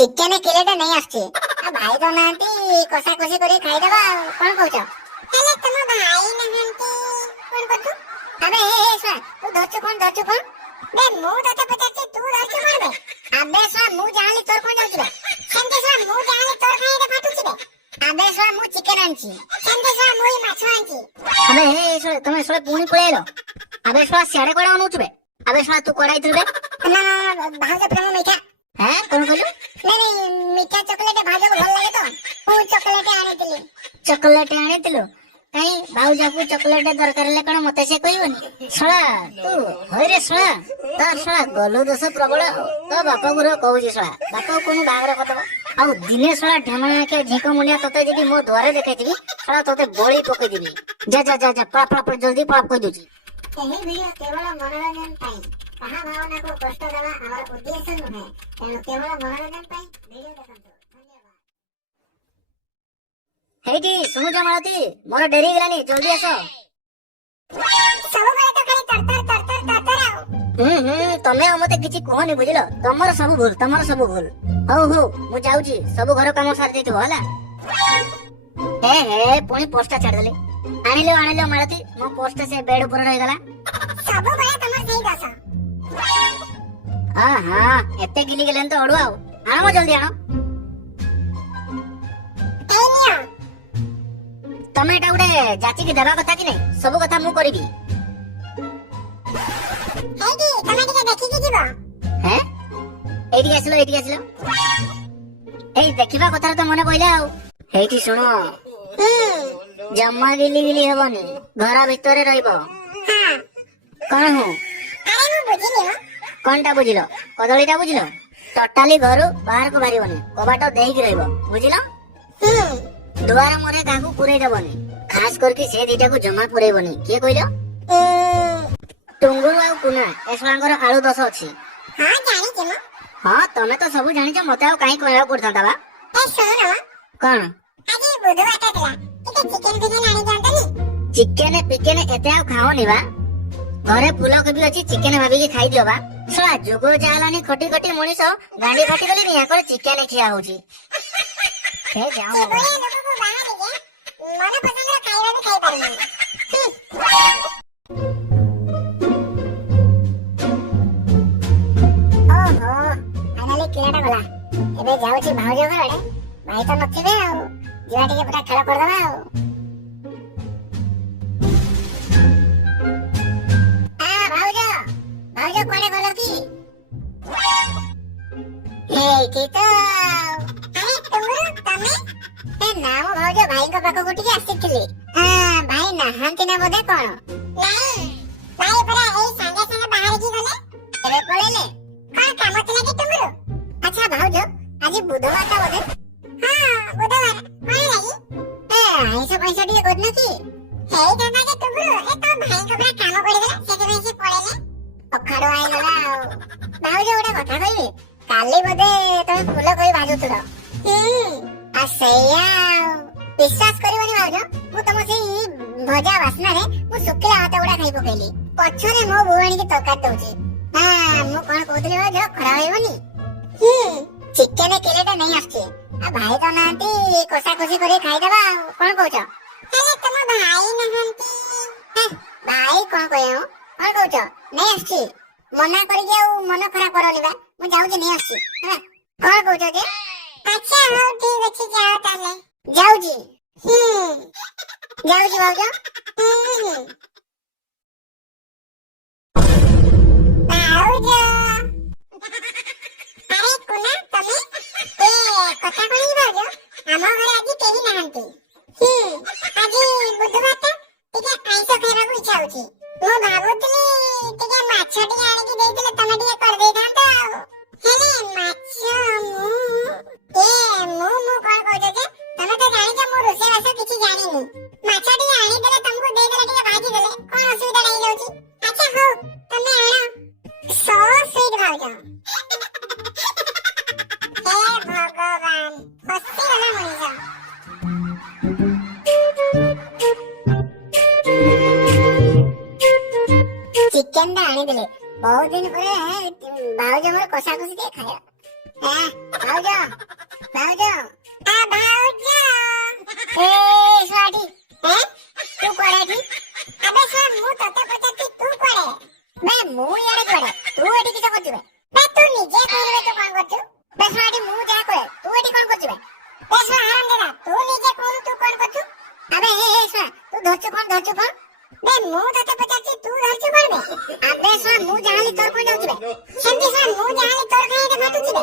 Chicken କିଲୋଟେ ନେଇ ଆସୁଛି। ଭାଇ ତ ନାହାନ୍ତି, କଷା କଷି କରି ଖାଇଦବା। କଣ କହୁଛ? ହେଲେ ତମ ଭାଇ ନାହାନ୍ତି କଣ କରୁଛୁ? ଆବେ ଶୁଣ, ତୁ ଧରଛୁ କଣ ବେ ମୁଁ ତତେ ପଚାରୁଛି, ତୁ ଧରଛୁ କଣ ବେ? ଆବେ ଶୁଣ, ମୁଁ ଜାଣିଲି ତୋର କଣ ଯାଉଛି ବେ। ସେମିତି ଶୁଣ, ମୁଁ ଜାଣିଲି ତୋର ଖାଇଟା ଫାଟୁଛି ବେ। ଆବେ ଶୁଣ, ମୁଁ ଚିକେନ ଆଣିଛି। ସେମିତି ଶୁଣ, ମୁଁ ମାଛ ଆଣିଛି। ଆବେ ଶୁଣ, ତମେ ଶୁଣ ପୁଣି ପଳେଇଲ। ଆବେ ଶୁଣ, ସିଆଡେ କୁଆଡେ ଅନଉଛୁ ବେ? ଆବେ ଶୁଣ, ତୁ କୁଆଡେ ଆଇଥିଲୁ ବେ? ନା ଭାଉଜ ପ୍ରେମ ମିଠା। କଣ କହିଲୁ? ନାଇଁ ମିଠା ଚକୋଲେଟ ଭାଉଜକୁ ଭଲ ଲାଗେ ତ, ମୁଁ ଚକୋଲେଟ ଆଣିଥିଲି। ଚକୋଲେଟ ଆଣିଥିଲୁ? କାଇଁ ଭାଉଜକୁ ଚକୋଲେଟ ଦରକାର ହେଲେ କଣ ମତେ ସେ କହିବନି? ଶଳା ତୁ ହଇରେ ଶଳା, ତ ଶଳା ଗଲୁ ଦୋଷ ପ୍ରବଳ। ତ ବାପାକୁ କହୁଛି ଶଳା, ବାପାକୁ କୋଉ ବାହାଘର କରିଦବ। ଆଉ ଦିନେ ଶଳା ଢେମାଣିଆ ଝିଙ୍କ ମୁଣ୍ଡିଆ ତତେ ଯଦି ମୋ ଦ୍ୱାରେ ଦେଖେଇଥିବି, ଶଳା ତତେ ବଳି ପକେଇଦେବି। ଯା ଯା ଯା ଯା, ପଳା ଜଲ୍ଦି ପଳା କହିଦଉଛି। ଏହି ଭିଡିଓ କେବଳ ମନୋରଞ୍ଜନ ପାଇଁ, କାହା ଭାବନାକୁ କଷ୍ଟ ଦେବା ଆମର ଉଦ୍ଦେଶ୍ୟ ନୁହେଁ। ତେଣୁ କେବଳ ମନୋରଞ୍ଜନ ପାଇଁ ଭିଡିଓ ଦେଖନ୍ତୁ। ହେଇଟି ଶୁଣୁଛ ମାଳତୀ, ମୋର ଡେରି ହେଇଗଲାଣି, ଜଲ୍ଦି ଆସ। ସବୁବେଳେ ତ ଖାଲି ତରତର ଆଉ। ତମେ ଆଉ ମତେ କିଛି କୁହନି ବୁଝିଲ। ତମର ସବୁ ଭୁଲ। ହଉ ମୁଁ ଯାଉଛି, ସବୁ ଘର କାମ ସାରି ଦେଇଥିବ ହେଲା। ପୁଣି ପୋଷ୍ଟଟା ଛାଡ଼ିଦେଲି। ଆଣିଲ ମାଳତୀ, ମୋ ପୋଷ୍ଟ ସେ ବେଡ୍ ଉପରେ ରହିଗଲା। ସବୁବେଳେ ତମର ସେଇ ଦୋଷ। ଏତେ ଗିଲି ଗଲେନି ତ ଅଡୁଆ। ଆଉ ଆଣ ମ ଜଲ୍ଦି ଆଣ। ତମେ ଏଟା ଗୋଟେ ଯାଚିକି ଦେବା କଥା କି ନାଇଁ? ସବୁ କଥା ମୁଁ କରିବି। ଏଇଠିକି ଆସିଲ। ଏଇ ଦେଖିବା କଥାରେ ତ ମନେ ପଇଲା ଆଉ। ହେଇଠି ଶୁଣ, ଜମା ଗିଲି ହବନି, ଘର ଭିତରେ ରହିବ। କଣ କଣଟା ବୁଝିଲ? କଦଳୀଟା ବୁଝିଲ? ଟୋଟାଲି ଘରୁ ବାହାରକୁ ବାହାରିବନି, କବାଟ ଦେଇକି ରହିବ, ବୁଝିଲ? ଦୁଆର ମୁହଁରେ କାହାକୁ ପୁରେଇ ଦବନି, ଖାସ କରିକି ସେ ଦିଟାକୁ ଜମା ପୁରେଇବନି। କିଏ କହିଲ? ଟୁଙ୍ଗୁରୁ ଆଉ କୁନା, ଏ ଶଳାଙ୍କର ଆଳୁ ଦୋଷ ଅଛି। ତମେ ତ ସବୁ ଜାଣିଛ, ମତେ ଆଉ କାହିଁ କହିବାକୁ ପଡିଥାନ୍ତା ବା। କଣ? ଚିକେନ ପିକେନ ଏତେ ଆଉ ଖାଅନି ବା। ଘରେ ଫୁଲକୋବି ଅଛି, ଚିକେନ ଭାବିକି ଖାଇଦିଅ ବା। ଶଳା ଯୁଗ ଯାହାଲାନି, ଖଟି ମଣିଷ ଗାଣ୍ଡି ଫାଟିଗଲେଣି, ୟାଙ୍କର ଚିକେନ ଖିଆ ହଉଛି। କିଣାଟା ଗଲା। ଏବେ ଯାଉଛି ଭାଉଜ ଘର ଆଡେ, ଭାଇ ତ ନଥିବେ ଆଉ, ଯିବା ଟିକେ ପୁରା ଖେଳ କରିଦବା ଆଉ। ଭାଉଜ କୁଆଡେ ଗଲ କି? ଏଇଠି ତ। ନା ମୁଁ ଭାଉଜ ଭାଇଙ୍କ ପାଖକୁ ଟିକେ ଆସିଥିଲି। ଭାଇ ନାହାନ୍ତି ନା ବୋଧେ କଣ? ଭାଇ ପରା ଏଇ ସାଙ୍ଗେ ସାଙ୍ଗେ ବାହାରିକି ଗଲେ। ଏବେ ପଳେଇଲେ? କଣ କାମ ଥିଲା କି ତୁମର? ଆଚ୍ଛା ଭାଉଜ, ଆଜି ବୁଧବାରଟା ବୋଧେ? ବୁଧବାର। କଣ ଲାଗି? ଆଇଁଷ ଫାଇଁଷ ଟିକେ କରିନ କି? ହେଇଥାନ୍ତା ଯେ ତୁମର, ଏ ତମ ଭାଇଙ୍କ ପୁରା କାମ ପଡିଗଲା, ସେଥିପାଇଁ ସେ ପଳେଇଲେ। ଅଖାଡୁଆ ହେଇଗଲା ଆଉ। ଭାଉଜ ଗୋଟେ କଥା କହିବି, କାଲି ବୋଧେ ତମେ ଫୁଲକୋବି ଭାଜୁଥିଲ। ସେଇଆ ଆଉ। ବିଶ୍ୱାସ କରିବନି ଭାଉଜ, ମୁଁ ତମ ସେଇ ଭଜା ବାସ୍ନାରେ ମୁଁ ଶୁଖିଲା ଭାତ ଗୁଡା ଖାଇ ପକେଇଲି। ପଛରେ ମୋ ବୋଉ ଆଣିକି ତରକାରୀ ଦଉଛି। ମୁଁ କଣ କହୁଥିଲି ଭାଉଜ, ଖରାପ ହେଇବନି? ଚିକେନ କିଲୋଟେ ନେଇ ଆସୁଛି। ଭାଇ ତ ନାହାନ୍ତି, କଷା କଷି କରି ଖାଇଦବା ଆଉ। କଣ କହୁଛ? ହେଲେ ତମ ଭାଇ ନାହାନ୍ତି। ଭାଇ କଣ କହିବ? କଣ କହୁଛ? ନେଇ ଆସୁଛି। ମନା କରିକି ଆଉ ମନ ଖରାପ କରନି ବା। ମୁଁ ଯାଉଛି, ନେଇ ଆସୁଛି। କଣ କହୁଛ ଯେ? ଆଚ୍ଛା ହଉ ଠିକ ଅଛି, ଯାଅ ତାହେଲେ। ଯାଉଛି। ଯାଉଛି ଭାଉଜ। ଭାଉଜ। ଆରେ କୁନା, ତମେ? କଥା କଣ କି ଭାଉଜ? ଆମ ଘରେ ଆଜି କେହି ନାହାନ୍ତି। ଆଜି ବୁଧବାରଟା, ଟିକେ ଆଇଁଷ ଖାଇବାକୁ ଇଚ୍ଛା ହଉଛି। ମୁଁ ଭାବୁଥିଲି ଟିକେ ମାଛ ଟିକେ ଆଣିକି ଦେଇଥିଲେ ତମେ ଟିକେ କରିଦେଇଥାନ୍ତ ଆଉ। ହେଲେ ମାଛ ମୁଁ କଣ କହୁଛ ଯେ, ତମେ ତ ଜାଣିଛ ମୁଁ ରୋଷେଇବାସ କିଛି ଜାଣିନି। ମାଛ ଟିକେ ଆଣିଦେଲେ, ତମକୁ ଦେଇଦେଲେ, ଟିକେ ଭାଜିଦେଲେ, କଣ ଅସୁବିଧା ହେଇଯାଉଛି? ଆଚ୍ଛା ହଉ, ତମେ ଆଣ। ସୋ ସୁଇଟ୍ ଭାଉଜ। ହେ ଭଗବାନ, ଫସିଗଲା ମଣିଷ। ଚିକେନ ଟା ଆଣିଦେଲେ, ବହୁତ ଦିନ ପରେ ଭାଉଜ ମୋର କଷା କଷି ଟିକେ ଖାଇବା। ଭାଉଜ ଭାଉଜ ଭାଉଜ ଭାଉଜ ଏ ଶୁଆଟି ତୁ କୁଆଡେ ଏଠି? ଆବେ ଶୁଆ ମୁଁ ତତେ ପଚାରୁଛି ତୁ କୁଆଡେ? ବେ ମୁଁ ଇଆଡେ କୁଆଡେ? ତୁ ଏଠି କିସ କରୁଛୁ ବେ? ବେ ତୁ ନିଜେ କହିଲୁ ବେ ତୁ କଣ କରୁଛୁ? ବେ ଶୁଆଟି ମୁଁ ଯାହା କରେ ତୁ ଏଠି କଣ କରୁଛୁ ବେ? ବେ ଶୁଆ ହାରାମଜାଦା ତୁ ନିଜେ କହିଲୁ ତୁ କଣ କରୁଛୁ? ଆବେ ଶୁଆ ତୁ ଧରଛୁ କଣ? ବେ ମୁଁ ତତେ ପଚାରୁଛି ତୁ ଧରଛୁ କଣ ବେ? ଆବେ ଶୁଆ ମୁଁ ଜାଣିଲି ତୋର କଣ ଯାଉଛି ବେ? ସେମିତି ଶୁଆ ମୁଁ ଜାଣିଲି ତୋର କାଇଁ ଏତେ ଫାଟୁଛି ବେ?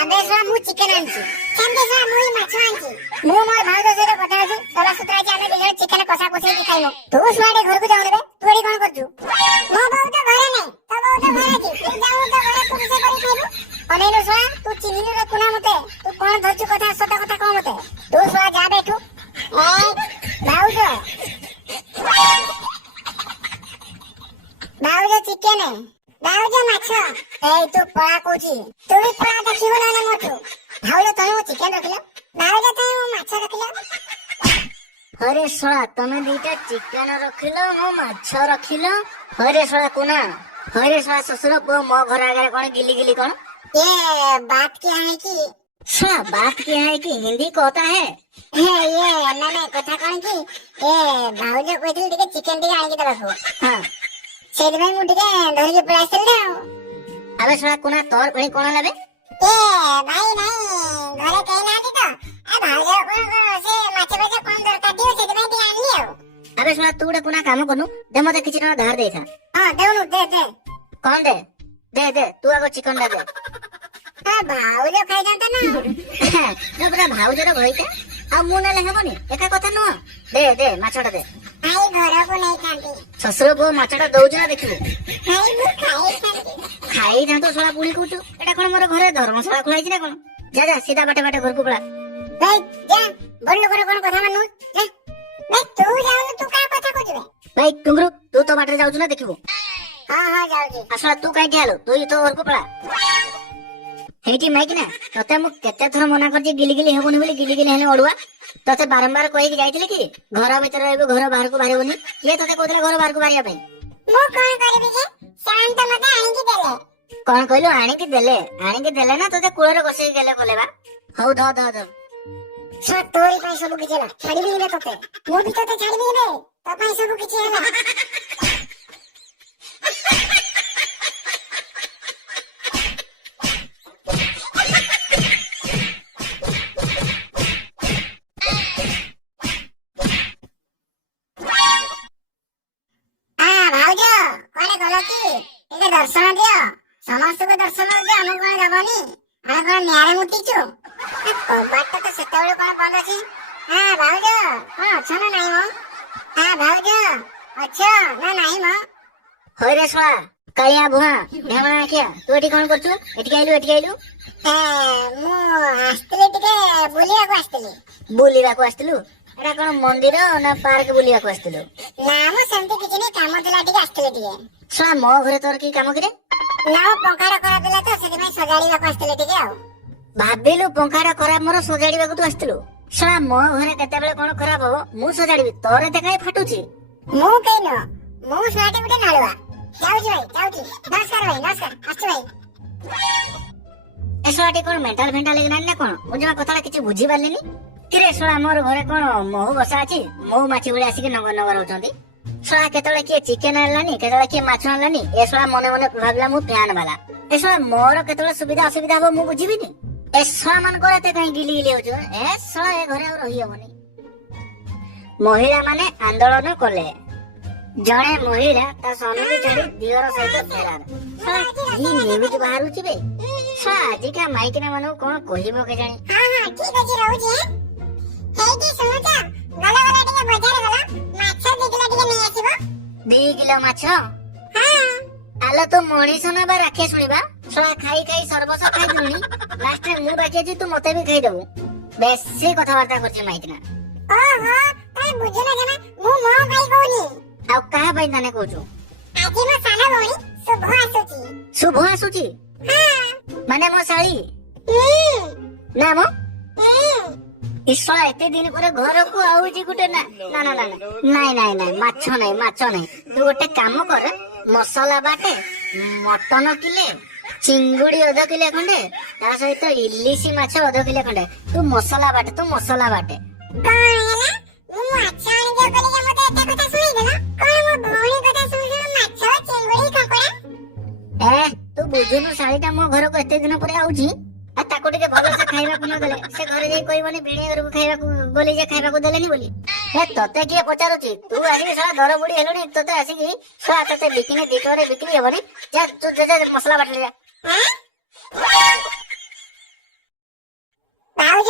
ଆବେ ଶୁଆ ମୁଁ ଚିକେନ ଆଣିଛି। ସେମିତି ଶୁଆ ମୁଁ ମାଛ ଆଣିଛି। ମୁଁ ମୋର ଭାଉଜ ସହିତ କଥା ହଉଛି ସଫାସୁତୁରା ହେଇଛି ଆମେ ଦି ଜଣ ଚିକେନ କଷା କଷେଇକି ଖାଇବୁ। ତୁ ଶୁଆଟେ ଘରକୁ ଯାଉନି ବେ ତୁ ଏଠି କଣ କରୁଛୁ? ମୋ ବୋଉ ତ ଘରେ ନାହିଁ ତୋ ବୋଉ ତ ଘରେ ଅଛି ତୁ ଯାଉନୁ ତ ଘରେ ତୁ ରୋଷେଇ କରି ଖାଇବୁ। ଅନେଇଲୁ ଶୁଆ ତୁ ଚିହ୍ନିଲୁ ରେ କୁନା ମତେ ତୁ କଣ ଧରଛୁ କଥା ସତ କଥା କହ ମତେ। ତୁ ଶୁଆ ଯା ବେ ଏଠୁ। ଭାଉଜ ଭାଉଜ ଚିକେନ ଭାଉଜ ମାଛ ଏଇ ତୁ ପଳା କହୁଛି ତୁ ବି ପଳା ଦେଖିବୁ ନହେଲେ ମୋଠୁ। ଭାଉଜ ତମେ ମୋ ଚିକେନ ରଖିଲ ଭାଉଜ ତମେ ମୋ ମାଛ ରଖିଲ। अरे शोला तमे दीटा चिकन रखिलो मो माछ रखिलो। अरे शोला कुना अरे शोला ससुर पो मो घर आगे कौन गिली गिली कौन? ये बात क्या है कि शोला बात क्या है कि हिंदी कहता है। ये ना कथा कौन कि ये भाउज कहथिल टिके चिकन टिके आनि के दबाको। हां सेद भाई मु टिके धरि के पळाइसल ना। अबे शोला कुना तोर पड़ी कोन लेबे? ए भाई नहीं घरे कहीं ना तो आ भाउज कोन से माछ भाजा कोन दरकार दियो सेद भाई टिके आनि लियो। अबे शोला तू गोटे कुना काम करनु दे मते किछि टका धार दे था। हां देउनु दे कौन दे दे दे तू आगो चिकन ला दे। हां भाउज खाइ जानता ना। जो पूरा भाउजर भइता आ मु नेले हेबनी एका कथा न दे दे माछटा दे। भाई घर को नहीं खाती ससुर पो माछटा दउछ ना देखिबो। भाई मु खाइ खाती खाई था तो शोला पुणी कहू एटा कोन मोर घरे धर्मशाला खुलाइछि ना कोन? जा जा सीधा बाटे बाटे घर को पळा। भाई जा बड़ लोक रे कोन कथा मानु जा भाई तू जाऊ तू का कथा कहू बे? भाई टुंगरू तू तो बाटे जाउछ ना देखिबो। हां जाउजी। असला तू काई दियालो तू ही तो घर को पळा। हेटी माइक ना तते मु केते थर मना करछि गिली गिली हेबोनी बोली गिली गिली हेले अडुआ तते बारंबार कहि के जाइथिले कि घर भीतर रहबो घर बाहर को बाहरिबोनी ये तते कहतला घर बाहर को बाहरिया पे। मु कोन करबी के शांत मते आनी के देले कौन कहलो आनी के देले ना तते कुळे रे बसई गेले कोलेबा। हौ ध ध ध सब तोरी ପାଇଁ ସବୁ କିଛି ହେଲା ଛାଡିବି रे तते मु भी तते छाड़बी रे तो ପାଇଁ ସବୁ କିଛି ହେଲା। भाउज कोने गलो कि एके दर्शन दियो समस्त को दर्शन दियो हम कोन जाबनी हम कोन न्यारे मुतिचु कबाट तो सेतेबेले कोन बंद अछि। हां भाउज कोन छ ना नाही मो? हां भाउज अच्छा ना नाही मो? होय रे शोला कालिया बुहा ढेमणा किया तू एठी कोन करछु? एठी आइलु मु आस्तिले टिके बुलिया को आस्तिले। बुलिबा को आस्तिलु एटा कोन मंदिर ना पार्क बुलिबा को आस्तिलु? ना मु सेमति किछि नै काम दिला टिके आस्तिले टिके। शोला मो घरे तोर की काम करे? ना पंखारा करा दिला तो सेति में सजाड़ीबा को आस्तिले टिके आ। भाबिलु पंखाटा खराब मोर सजाड़ीबा को तू आस्तिलु। शोला मो घरे केते बेले कोन खराब हो मु सजाड़ीबी तोरे देखाय फाटुची। मु कइनो मु स्वाटे गुटे नालुआ जाउजी भाई जाउजी नमस्कार भाई नमस्कार आछु भाई। ए शोलाटी कोन मेंटल फेंटल लागना ना कोन मुझा कथाला किछि बुझी पारलेनी किरे। शोला मोर घरे कोन महू बसा अछि महू माछी गुळे आसी के नगर नगर होचंती। शोला केतळे के चिकन आलानी केतळे के माछ आलानी ए शोला मने मने भाबला मु फैन वाला। ए शोला मोर केतळे सुविधा असुविधा हो मु बुझिबिनी। ए शोला मन करते कहीं गिली गिली होचो ए शोला ए घरे और रही होबनी। महिला माने आंदोलन कले जणे महिला ता स्वामी के छाड़ी दियर सहित फेरार। शोला ई न्यूज बाहरुची बे शोला आजि का माइकना मानु कोन कहिबो के जानी। हां ठीक अछि रहउजी हेटी सुनता गला गला टिके बाजार गला माछ दिगला टिके नै आसीबो 2 किलो माछ। हां आलो तो मणिस ना बा राखे सुनिबा शोला खाई खाई सर्वस खाई दुनी लास्ट टाइम मु बाकी अछि तू मते भी खाई देबो। बेसी कथावार्ता करछि माइकना। ओहो तै बुझना जना मु मो भाई कोनी आ कहा भाई नाने कहू आजि मो साला भणी शुभ आसुची हां माने मो साली ना मो ईश्वर एते दिन पर घर को आउची गुटे ना ना ना ना नाही नाही नाही माछ नाही तू गोटे काम कर मसाला बाटे मटन किले ଚିଙ୍ଗୁଡି ଅଧ କିଲେ ଖଣ୍ଡେ ତା ସହିତ ଇଲିଶି ମାଛ ଅଧ କିଲେ ଖଣ୍ଡେ ତୁ ମସଲା ବାଟେ କଣ ହେଲା ମୁଁ ମାଛ ଆଣିଦିଅ କରିକି ମତେ ଏତେ କଥା ଶୁଣେଇଦେଲ କଣ ମୋ ଭଉଣୀ କଥା ଶୁଣି ମାଛ ଚିଙ୍ଗୁଡି କଙ୍କଡା ତୁ ବୁଝୁନୁ ଶାଳୀଟା ମୋ ଘରକୁ ଏତେ ଦିନ ପରେ ଆଉଛି ଆଉ ତାକୁ ଟିକେ ଭଲସେ ଖାଇବାକୁ ନ ଦେଲେ ସେ ଘରେ ଯାଇ କହିବନି ଭିଣେଇ ଘରକୁ ଖାଇବାକୁ ଗଲି ଯେ ଖାଇବାକୁ ଦେଲେନି ବୋଲି। ତତେ କିଏ ପଚାରୁଛି ତୁ ଆସିକି ଶଳା ଦର ବୁଢୀ ହେଲୁଣି ତତେ ଆସିକି ଶଳା ତତେ ବିକିନି 2 ଟଙ୍କାରେ ବିକ୍ରି ହବନି ଯା ତୁ ମସଲା ବାଟିଲେ ଯା। ଭାଉଜ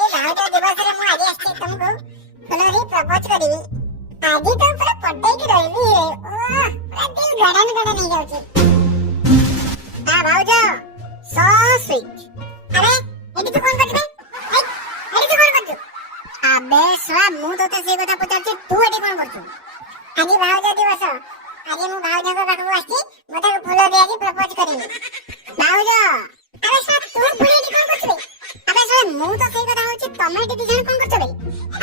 ଏ ଭାଉଜ ଦିବସରେ ମୁଁ ଆଜି ଆସିଛି ତମକୁ ଫୁଲରେ ପ୍ରପୋଜ କରିବି। ଆଜି ତ ପୁରା ପଟେଇକି ରହିବି ପୁରା ଦିଲ ଗଡନ ହେଇଯାଉଛି। ଭାଉଜ so sweet। ଆରେ ଏଠି ତୁ କଣ କରୁଛୁ ଏଠି ତୁ କଣ କରୁଛୁ? ଆବେ ଶଳା ମୁଁ ତତେ ସେଇ କଥା ପଚାରୁଛି ତୁ ଏଠି କଣ କରୁଛୁ? ଆଜି ଭାଉଜ ଦିବସ ଆଜି ମୁଁ ଭାଉଜଙ୍କ ପାଖକୁ ଆସିଛି ମୁଁ ତାକୁ ଫୁଲ ଦେଇକି ପ୍ରପୋଜ କରିବି। ଭାଉଜ ଆରେ ଶଳା ତୁ ପୁଣି ଏଠି କଣ କରୁଛୁ? ଆବେ ଶଳା ମୁଁ ତ ସେଇ କଥା ହଉଛି ତମେ ଏଠି ଦି ଜଣ କଣ କରୁଛ?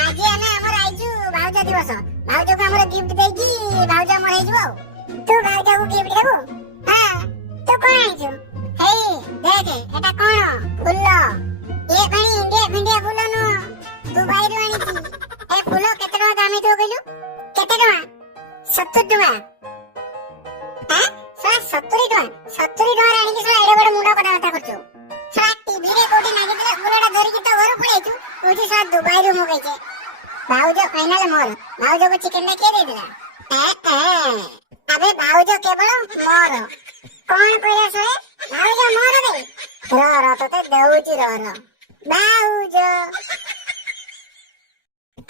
ଆଜି ଆମେ ଆମର ଆଇଛୁ ଭାଉଜ ଦିବସ ଭାଉଜକୁ ଆମର ଗିଫ୍ଟ ଦେଇକି ଭାଉଜ ଆମର ହେଇଯିବ ଆଉ। ତୁ ଭାଉଜକୁ ଗିଫ୍ଟ ଦେବୁ? ହଁ ତୁ କଣ ଆଣିଛୁ? ହେଇ ଦେଖେ ଏଟା କଣ ଫୁଲ ଇଏ କଣ ଇଣ୍ଡିଆ ଫିଣ୍ଡିଆ ଫୁଲ ନୁହଁ ଦୁବାଇରୁ ଆଣିଛି। ଏ ଫୁଲ କେତେ ଟଙ୍କା ଦାମ ହେଇଥିବ କହିଲୁ? କେତେ ଟଙ୍କା? 70 ଟଙ୍କା। ଶଳା 70 ଟଙ୍କା 70 ଟଙ୍କାରେ ଆଣିକି ଶଳା ଏଡେ ବଡ ମୁଣ୍ଡ କଥାବାର୍ତ୍ତା କରୁଛୁ। ଶଳା ଟିଭିରେ କୋଉଠି ନାଗିଥିଲା ଫୁଲଟା ଧରିକି ତ ଘରୁ ପଳେଇଛୁ କହୁଛି ଶଳା ଦୁବାଇରୁ ମଗେଇଛେ। ଭାଉଜ ଫାଇନାଲ ମୋର ଭାଉଜକୁ ଚିକେନ ଟା କିଏ ଦେଇଥିଲା? ଆବେ ଭାଉଜ କେବଳ ମୋର କଣ କହିଲା ଶଳେ ଭାଉଜ ମୋର ବେ ର ତତେ ଦଉଛି ର ଭାଉଜ।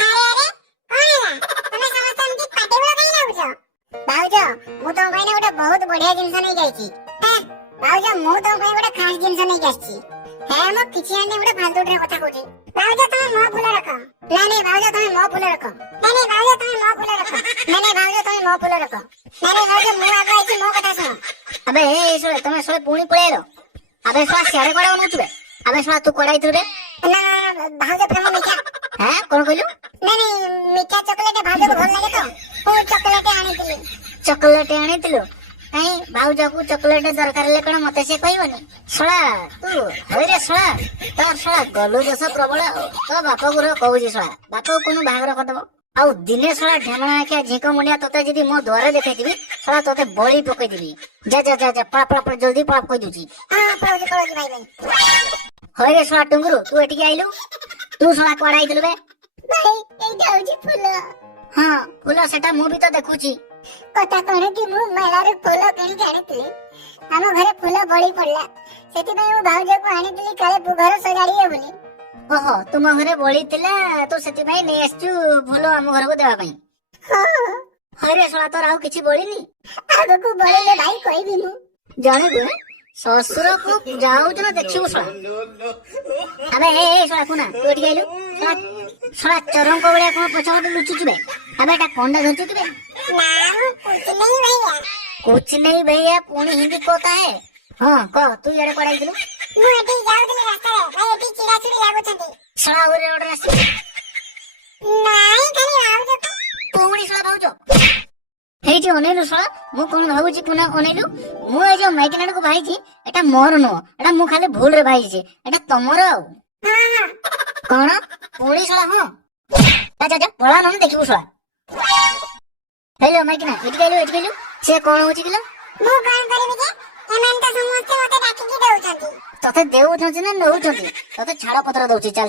ଆରେ କଣ ହେଲା ତମେ ସମସ୍ତେ ଏମିତି ପାଟି ଗୁଳ କାଇଁ ଲାଗୁଛ? ଭାଉଜ ମୁଁ ତମ ପାଇଁ ଗୋଟେ ବହୁତ ବଢିଆ ଜିନିଷ ନେଇ ଯାଇଛି। ଭାଉଜ ମୁଁ ତମ ପାଇଁ ଗୋଟେ ଖାସ ଜିନିଷ ନେଇକି ଆସିଛି। ମୁଁ କିଛି ଆଣି ଗୋଟେ ଫାଲତୁରେ କଥା କହୁଛି। ଭାଉଜ ତମେ ମୋ ଫୁଲ ରଖ। ନାଇଁ ଭାଉଜ ତମେ ମୋ ଫୁଲ ରଖ। ନାଇଁ ଭାଉଜ ତମେ ମୋ ଫୁଲ ରଖ। ନାଇଁ ଭାଉଜ ତମେ ମୋ ଫୁଲ ରଖ। ନାଇଁ ଭାଉଜ ମୁଁ ଆଗ ଆଇଛି ମୋ କଥା ଶୁଣ। ଆବେ ଶଳେ ତମେ ଶଳେ ପୁଣି ପଳେଇଲ। ଆବେ ଶଳା ସିଆଡେ କୁଆଡେ ଅନଉଛୁ? ଆବେ ଶଳା ତୁ କୁଆଡେ ଆଇଥିଲୁ ରେ? ନା ଭାଉଜ ପ୍ରେମ ମିଠା। କଣ କହିଲୁ? ନାଇଁ ମିଠା ଚକୋଲେଟ ଭାଉଜକୁ ଭଲ ଲାଗେ ତ ମୁଁ ଚକୋଲେଟ ଆଣିଥିଲି। ଚକୋଲେଟ ଆଣିଥିଲୁ? କାଇଁ ଭାଉଜକୁ ଚକୋଲେଟ ଦରକାର ହେଲେ କଣ ମତେ ସେ କହିବନି? ଶଳା ତୁ ହଇରେ ଶଳା ତୋର ଶଳା ଗଲୁ ଦୋଷ ପ୍ରବଳ ଆଉ। ତୋ ବାପ ଗୁରୁ କହୁଛି ଶଳା ବାପକୁ କୋଉ ବାହାଘର କରିଦବ ଆଉ ଦିନେ ଶଳା ଢାମଣା ଆଖିଆ ଝିଙ୍କ ମୁଣ୍ଡିଆ ତତେ ଯଦି ମୋ ଦ୍ୱାରେ ଦେଖେଇଥିବି ଶଳା ତତେ ବଳି ପକେଇଥିବି। ଯା ପଳା ଜଲ୍ଦି ପଳା କହିଦଉଛି। ପଳଉଛି ଭାଇ। ହଇରେ ଶଳା ଟୁଙ୍ଗୁରୁ ତୁ ଏଠିକି ଆଇଲୁ? ତୁ ଶଳା କୁଆଡେ ଆଇଥିଲୁ ବେ? ଭାଇ ଏଇଟା ହଉଛି ଫୁଲ। ହଁ ଫୁଲ ସେଟା ମୁଁ ବି ତ ଦେଖୁଛି। କଥା କଣ କି ମୁଁ ମେଳାରୁ ଫୁଲ କିଣିକି ଆଣିଥିଲି ଆମ ଘରେ ଫୁଲ ବଳି ପଡିଲା ସେଥିପାଇଁ ମୁଁ ଭାଉଜକୁ ଆଣିଥିଲି କାଳେ ଘର ସଜାଡିବେ ବୋଲି। ଓହୋ ତୁମ ଘରେ ବଳି ଥିଲା ତୁ ସେଥିପାଇଁ ନେଇ ଆସିଛୁ ଫୁଲ ଆମ ଘରକୁ ଦେବା ପାଇଁ। ହଇରେ ଶଳା ତୋର ଆଉ କିଛି ବଳିନି? ଆଗକୁ ବଳିଲେ ଭାଇ କହିବି ମୁଁ। ଜାଣିବୁ ଶ୍ୱଶୁରକୁ ଯାଉଛୁ ନା ଦେଖିବୁ ଶଳା। ଆବେ ଶଳା କୁନା ତୁ ଏଠିକି ଆଇଲୁ? ଶଳା ଚରଙ୍କ ଭଳିଆ କଣ ପଛପଟେ ଲୁଚୁଛୁ ବେ? ଆବେ ଏଟା କଣଟା ଧରିଛୁ କି ବେ? कुछ नहीं भैया पुणी हिंदी कहता है। हाँ कह तू इयाडे कुआडे आइथिलु? ମୁଁ ଏଠି ଯାଉଥିଲି ରାସ୍ତାରେ ଭାଇ ଏଠି ଚିଡ଼ାଚିଡ଼ି ଲାଗୁଛନ୍ତି। ଶଳା ଓରେ ଓଡର ଆସି ନାଇଁ ଖାଲି ଭାଉଜ ପୁଣି ଶଳା ଭାଉଜ ହେଇଛି ଅନେଇଲୁ ଶଳା ମୁଁ କଣ ଭାବୁଛି ପୁନା ଅନେଇଲୁ ମୁଁ ଏଇ ଯୋଉ ମାଇକିନାକୁ ଭାଇଛି ଏଟା ମୋର ନୁହଁ ଏଟା ମୁଁ ଖାଲି ଭୁଲରେ ଭାଇଛି ଏଟା ତମର ଆଉ। କଣ ପୁଣି ଶଳା ହଁ ଯା ପଳା ନହେଲେ ଦେଖିବୁ ଶଳା। हेलो माइकिना एठी गेलु से कोन होची किलो मु कोन करबी जे एमन त समस्त मते डाकी की दउछंती तते देउछंती ना नउछंती तते छाड़ा पत्र दउची चल